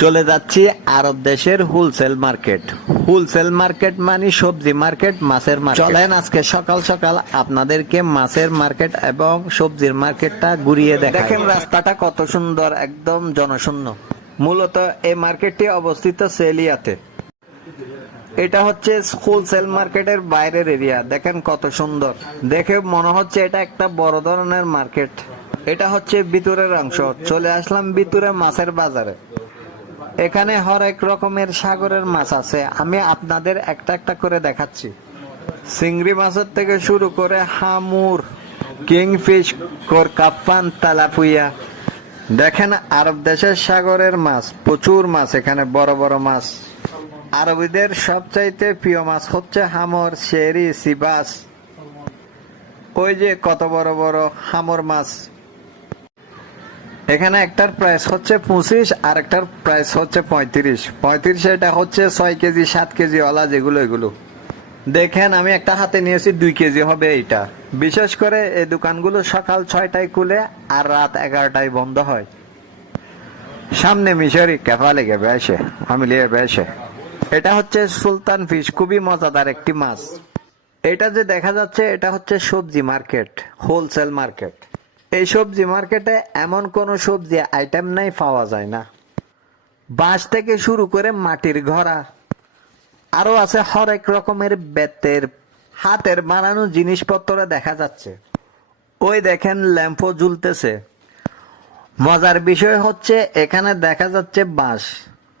চলে যাচ্ছি আরব দেশের হোলসেল মার্কেট। হোলসেল মার্কেট মানে সবজি মার্কেট, মাছের মার্কেট। চলেন আজকে সকাল সকাল আপনাদেরকে মাছের মার্কেট এবং সবজির মার্কেটটা ঘুরিয়ে দেখাই। দেখেন রাস্তাটা কত সুন্দর, একদম জনশূন্য। মূলত এই মার্কেটটি অবস্থিত সেলিয়াতে। এটা হচ্ছে হোলসেল মার্কেটের বাইরের এরিয়া। দেখেন কত সুন্দর, দেখে মনে হচ্ছে এটা একটা বড় ধরনের মার্কেট। এটা হচ্ছে ভিতরের অংশ। চলে আসলাম ভিতরে মাছের বাজারে। এখানে হরেক রকমের সাগরের মাছ আছে, আমি আপনাদের একটা একটা করে দেখাচ্ছি। চিংড়ি মাছের থেকে শুরু করে হামুর, কিংফিশ, কাপ্পান, তালাপুইয়া। দেখেন আরব দেশের সাগরের মাছ, প্রচুর মাছ এখানে, বড় বড় মাছ। আরবিদের সবচাইতে প্রিয় মাছ হচ্ছে হামর, শেরি, সিবাস। ওই যে কত বড় বড় হামর মাছ। এখানে একটার প্রাইস হচ্ছে 25 আর একটার প্রাইস হচ্ছে 35। এটা হচ্ছে 6 কেজি 7 কেজি ওয়ালা, যেগুলো এগুলো দেখেন। আমি একটা হাতে নিয়েছি, 2 কেজি হবে এইটা। বিশেষ করে এই দোকানগুলো সকাল 6টায় খুলে আর রাত 11টায় বন্ধ হয়। সামনে মিশরি ক্যাফা লেগে বেসে আমি লিয়ে বেসে। এটা হচ্ছে সুলতান ফিশ, খুবই মজাদার একটি মাছ। এটা যে দেখা যাচ্ছে এটা হচ্ছে সবজি মার্কেট, হোলসেল মার্কেট। এই সবজি মার্কেটে এমন কোন সবজি আইটেম নাই পাওয়া যায় না। বাঁশ থেকে শুরু করে মাটির ঘড়া, আরো আছে হরেক রকমের বেতের হাতের বানানো জিনিসপত্র দেখা যাচ্ছে। ওই দেখেন ল্যাম্পও ঝুলতেছে। মজার বিষয় হচ্ছে এখানে দেখা যাচ্ছে বাঁশ,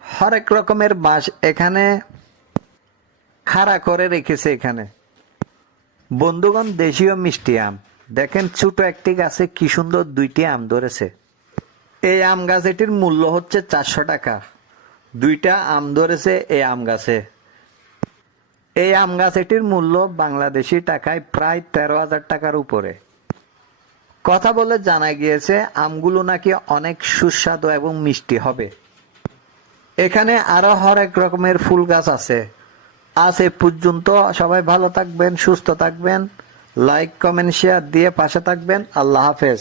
হরেক রকমের বাঁশ এখানে খাড়া করে রেখেছে। এখানে বন্ধুগণ দেশীয় মিষ্টি আম দেখেন, ছোট একটি গাছে কি সুন্দর 2টি আম ধরেছে। এই আম গাছটির মূল্য হচ্ছে 400 টাকা। 2টা আম ধরেছে এই আম গাছে। এই আম গাছটির মূল্য বাংলাদেশি টাকায় প্রায় 13,000 টাকার উপরে। কথা বলে জানা গিয়েছে আমগুলো নাকি অনেক সুস্বাদু এবং মিষ্টি হবে। এখানে আরো হরেক রকমের ফুল গাছ আছে। আজ এ পর্যন্ত। সবাই ভালো থাকবেন, সুস্থ থাকবেন। লাইক, কমেন্ট, শেয়ার দিয়ে পাশে থাকবেন। আল্লাহ হাফেজ।